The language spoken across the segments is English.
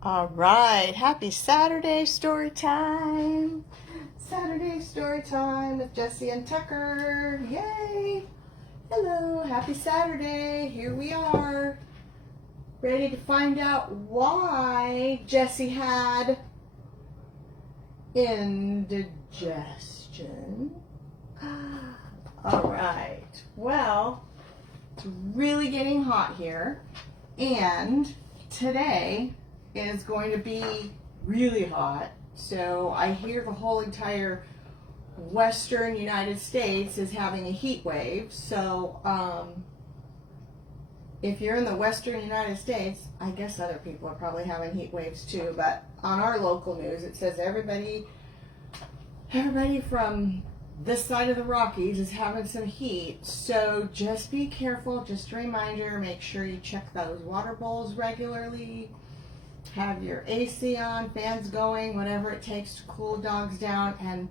All right, happy Saturday story time. Saturday story time with Jessie and Tucker. Yay! Hello, happy Saturday. Here we are, ready to find out why Jessie had indigestion. All right, well, it's really getting hot here, and today is going to be really hot. So I hear the whole entire western United States is having a heat wave. So if you're in the western United States, I guess other people are probably having heat waves too. But on our local news, it says everybody from this side of the Rockies is having some heat. So just be careful. Just a reminder, make sure you check those water bowls regularly. Have your AC on, fans going, whatever it takes to cool dogs down. And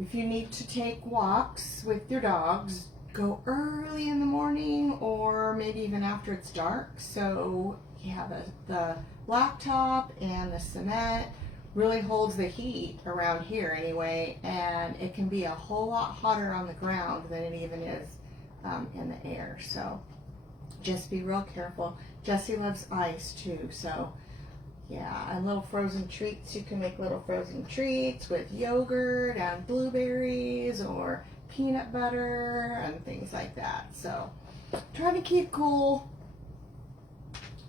if you need to take walks with your dogs, go early in the morning or maybe even after it's dark. So yeah, the laptop and the cement really holds the heat around here anyway, and it can be a whole lot hotter on the ground than it even is in the air. So just be real careful. Jessie loves ice too, so yeah, and little frozen treats. You can make little frozen treats with yogurt and blueberries or peanut butter and things like that. So try to keep cool.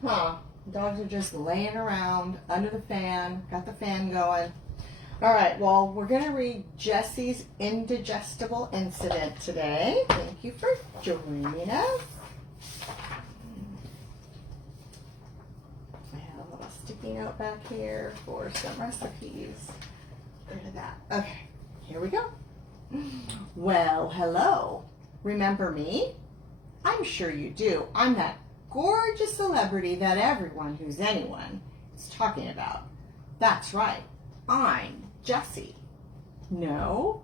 Dogs are just laying around under the fan. Got the fan going. All right, well, we're going to read Jessie's indigestible incident today. Thank you for joining us. I have a little sticky note back here for some recipes. Rid of that. Okay, here we go. Well, hello. Remember me? I'm sure you do. I'm that gorgeous celebrity that everyone who's anyone is talking about. That's right. I'm Jessie. No?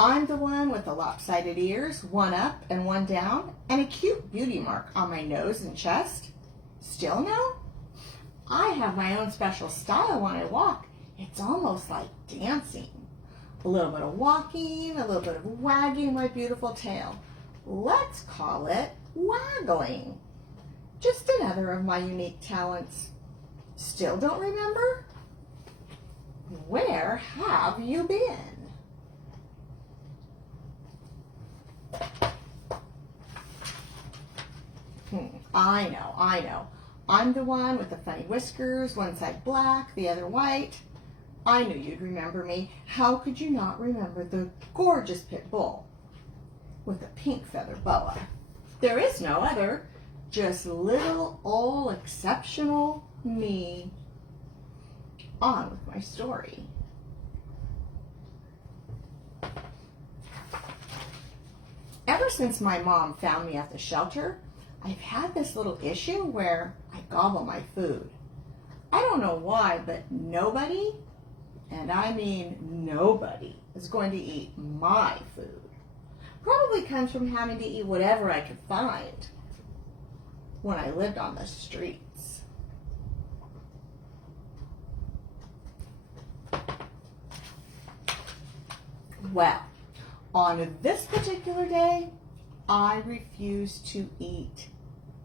I'm the one with the lopsided ears, one up and one down, and a cute beauty mark on my nose and chest. Still no? I have my own special style when I walk. It's almost like dancing. A little bit of walking, a little bit of wagging my beautiful tail. Let's call it waggling. Just another of my unique talents. Still don't remember? Where have you been? I know. I'm the one with the funny whiskers, one side black, the other white. I knew you'd remember me. How could you not remember the gorgeous pit bull with a pink feather boa? There is no other, just little old exceptional me. On with my story. Ever since my mom found me at the shelter, I've had this little issue where I gobble my food. I don't know why, but nobody, and I mean nobody, is going to eat my food. Probably comes from having to eat whatever I could find when I lived on the streets. Well, on this particular day, I refused to eat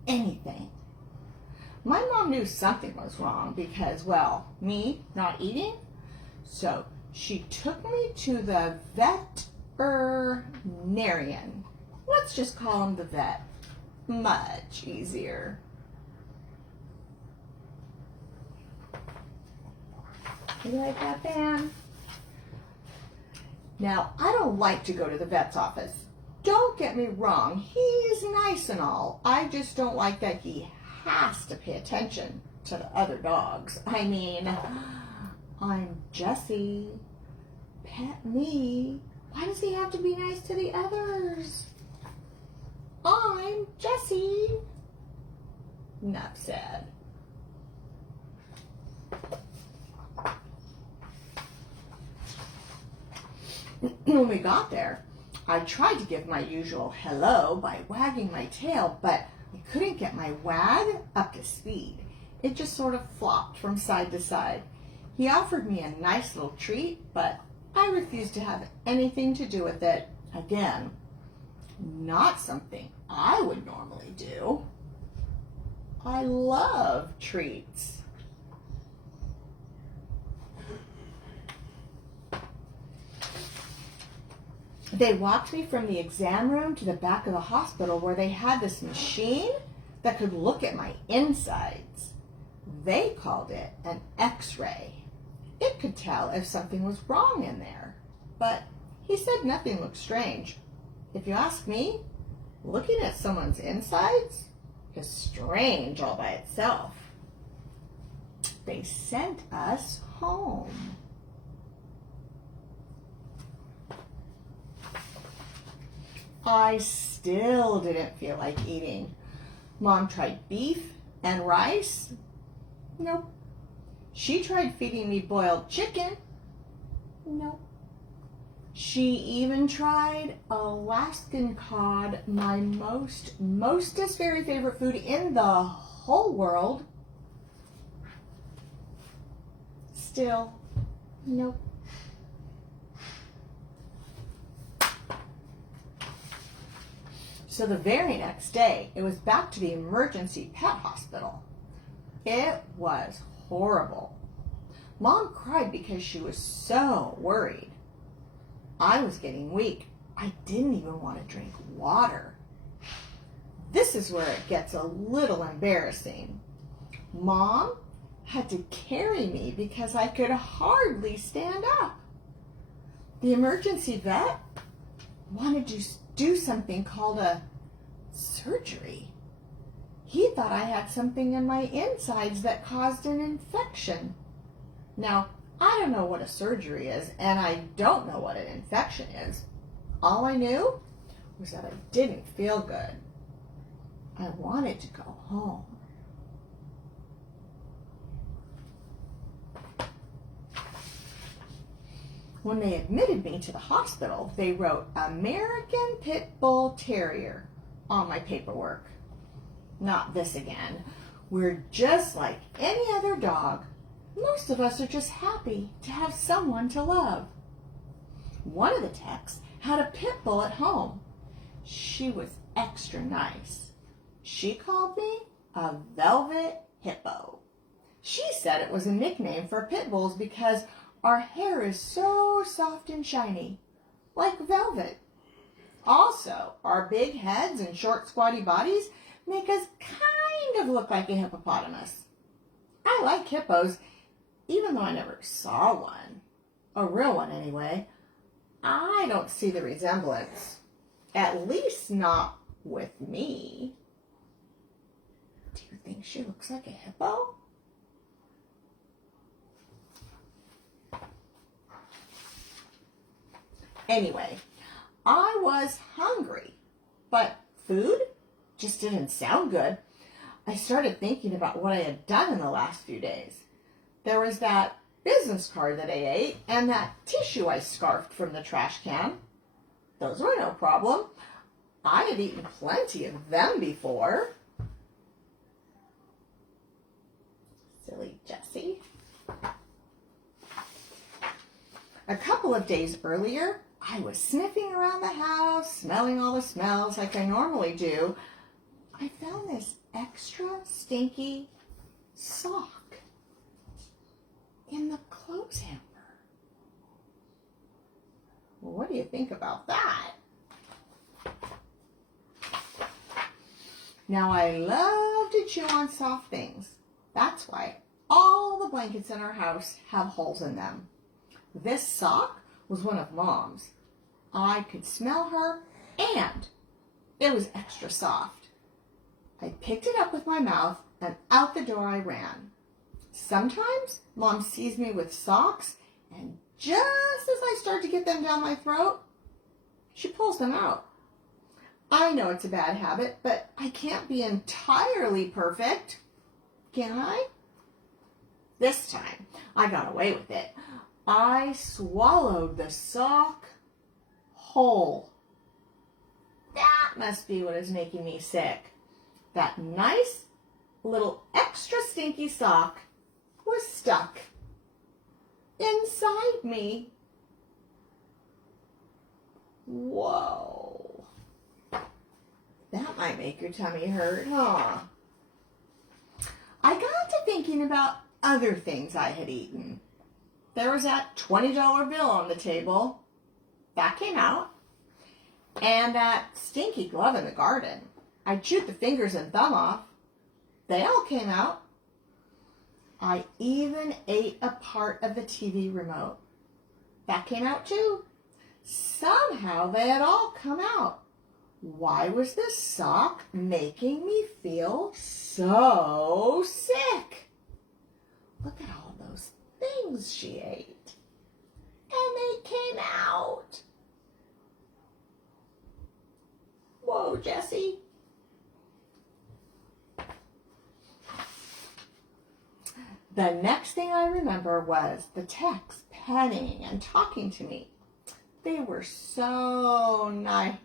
anything. My mom knew something was wrong because, well, me not eating, so she took me to the veterinarian. Let's just call him the vet. Much easier. You like that, fan? Now, I don't like to go to the vet's office. Don't get me wrong, he's nice and all. I just don't like that he has to pay attention to the other dogs. I mean, I'm Jessie. Pet me. Why does he have to be nice to the others? I'm Jessie. Enough said. When we got there, I tried to give my usual hello by wagging my tail, but I couldn't get my wag up to speed. It just sort of flopped from side to side. He offered me a nice little treat, but I refused to have anything to do with it. Again, not something I would normally do. I love treats. They walked me from the exam room to the back of the hospital where they had this machine that could look at my insides. They called it an X-ray. It could tell if something was wrong in there, but he said nothing looked strange. If you ask me, looking at someone's insides is strange all by itself. They sent us home. I still didn't feel like eating. Mom tried beef and rice. Nope. She tried feeding me boiled chicken. Nope. She even tried Alaskan cod, my mostest very favorite food in the whole world. Still, nope. So the very next day, it was back to the emergency pet hospital. It was horrible. Mom cried because she was so worried. I was getting weak. I didn't even want to drink water. This is where it gets a little embarrassing. Mom had to carry me because I could hardly stand up. The emergency vet wanted to do something called a surgery. He thought I had something in my insides that caused an infection. Now, I don't know what a surgery is, and I don't know what an infection is. All I knew was that I didn't feel good. I wanted to go home. When they admitted me to the hospital, they wrote American Pit Bull Terrier on my paperwork. Not this again. We're just like any other dog. Most of us are just happy to have someone to love. One of the techs had a pit bull at home. She was extra nice. She called me a velvet hippo. She said it was a nickname for pit bulls because our hair is so soft and shiny, like velvet. Also, our big heads and short squatty bodies make us kind of look like a hippopotamus. I like hippos, even though I never saw one. A real one, anyway. I don't see the resemblance. At least not with me. Do you think she looks like a hippo? Anyway, I was hungry, but food just didn't sound good. I started thinking about what I had done in the last few days. There was that business card that I ate and that tissue I scarfed from the trash can. Those were no problem. I had eaten plenty of them before. Silly Jessie. A couple of days earlier, I was sniffing around the house, smelling all the smells like I normally do. I found this extra stinky sock in the clothes hamper. Well, what do you think about that? Now, I love to chew on soft things. That's why all the blankets in our house have holes in them. This sock was one of Mom's. I could smell her, and it was extra soft. I picked it up with my mouth, and out the door I ran. Sometimes Mom sees me with socks, and just as I start to get them down my throat, she pulls them out. I know it's a bad habit, but I can't be entirely perfect, can I? This time, I got away with it. I swallowed the sock whole. That must be what is making me sick. that nice little extra stinky sock was stuck inside me. Whoa. That might make your tummy hurt, huh? I got to thinking about other things I had eaten. There was that $20 bill on the table. That came out. And that stinky glove in the garden. I chewed the fingers and thumb off. They all came out. I even ate a part of the TV remote. That came out too. Somehow they had all come out. Why was this sock making me feel so sick? Look at all those things she ate. And they came out. Whoa, Jessie. The next thing I remember was the techs petting and talking to me. They were so nice.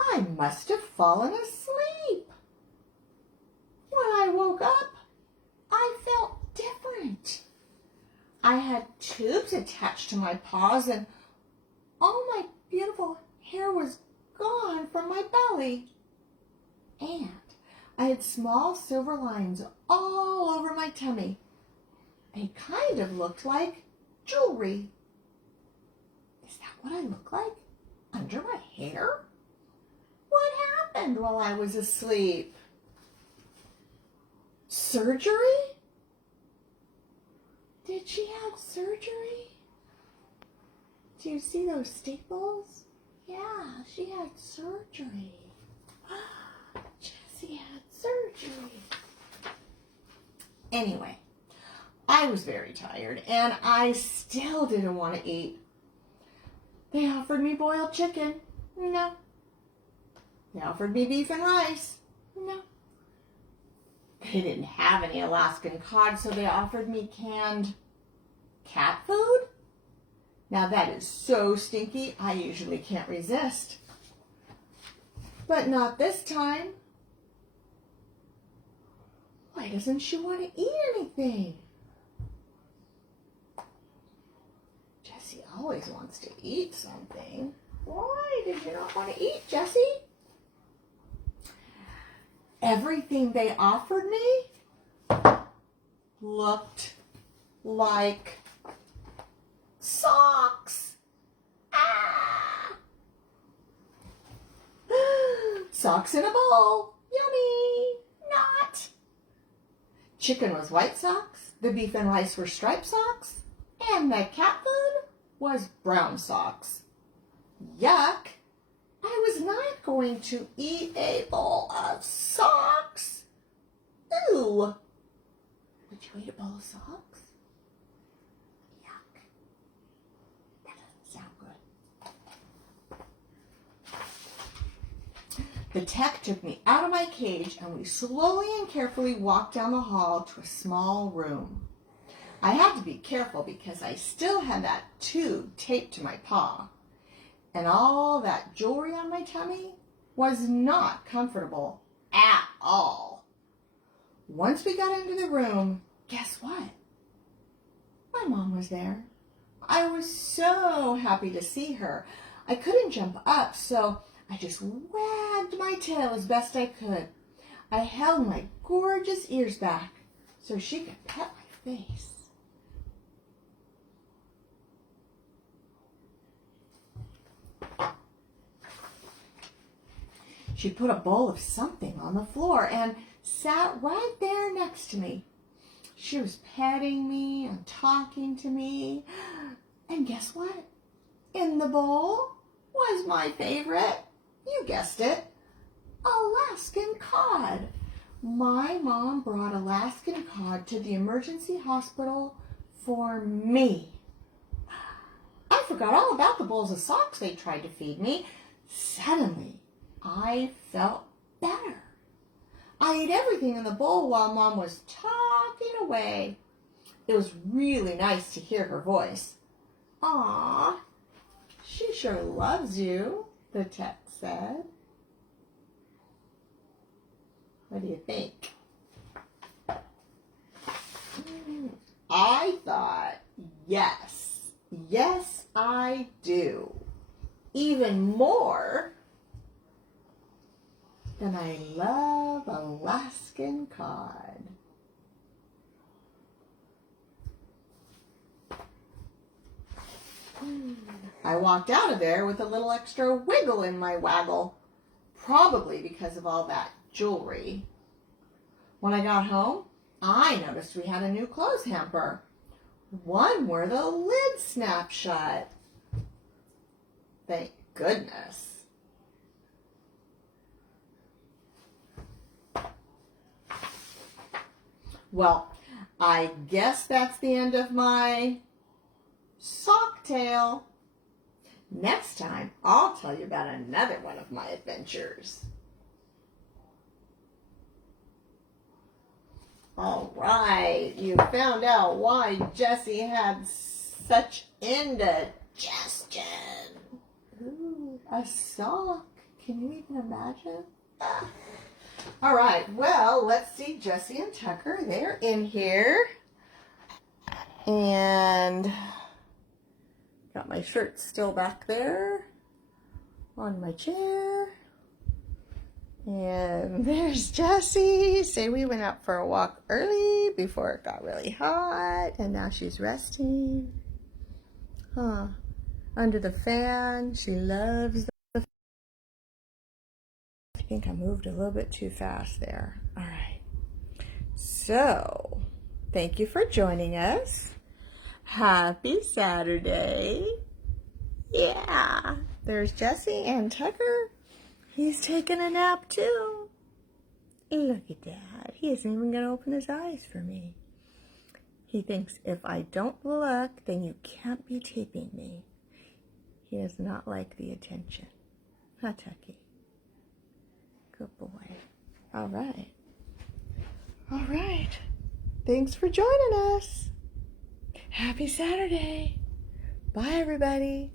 I must have fallen asleep. When I woke up, I felt different. I had tubes attached to my paws and all my beautiful hair was gone from my belly. And I had small silver lines all over my tummy. They kind of looked like jewelry. Is that what I look like? Under my hair? What happened while I was asleep? Surgery? Did she have surgery? Do you see those staples? Yeah, she had surgery. Jessie had surgery. Anyway, I was very tired and I still didn't want to eat. They offered me boiled chicken. No. They offered me beef and rice. No. They didn't have any Alaskan cod, so they offered me canned cat food. Now that is so stinky, I usually can't resist. But not this time. Why doesn't she want to eat anything? Jessie always wants to eat something. Why did you not want to eat, Jessie? Everything they offered me looked like socks. Ah! Socks in a bowl. Yummy. Not. Chicken was white socks. The beef and rice were striped socks. And the cat food was brown socks. Yuck. I was not going to eat a bowl of socks. Ooh. Would you eat a bowl of socks? Yuck. That doesn't sound good. The tech took me out of my cage and we slowly and carefully walked down the hall to a small room. I had to be careful because I still had that tube taped to my paw. And all that jewelry on my tummy was not comfortable at all. Once we got into the room, guess what? My mom was there. I was so happy to see her. I couldn't jump up, so I just wagged my tail as best I could. I held my gorgeous ears back so she could pet my face. She put a bowl of something on the floor and sat right there next to me. She was petting me and talking to me. And guess what? In the bowl was my favorite, you guessed it, Alaskan cod. My mom brought Alaskan cod to the emergency hospital for me. I forgot all about the bowls of socks they tried to feed me. Suddenly, I felt better. I ate everything in the bowl while Mom was talking away. It was really nice to hear her voice. "Aw, she sure loves you," the tech said. What do you think? I thought, yes. Yes, I do. Even more than I love Alaskan cod. I walked out of there with a little extra wiggle in my waggle, probably because of all that jewelry. When I got home, I noticed we had a new clothes hamper. One where the lid snapped shut. Thank goodness. Well, I guess that's the end of my sock tale. Next time, I'll tell you about another one of my adventures. All right, you found out why Jessie had such indigestion. Ooh, a sock. Can you even imagine? Ah. All right, well, let's see Jessie and Tucker. They're in here. And got my shirt still back there on my chair. And there's Jessie. Say we went out for a walk early before it got really hot. And now she's resting. Under the fan. She loves the fan. I think I moved a little bit too fast there. All right. So, thank you for joining us. Happy Saturday. Yeah. There's Jessie and Tucker. He's taking a nap too. Look at that. He isn't even going to open his eyes for me. He thinks if I don't look, then you can't be taping me. He does not like the attention. Huh, Tucky? Good boy. All right. All right. Thanks for joining us. Happy Saturday. Bye, everybody.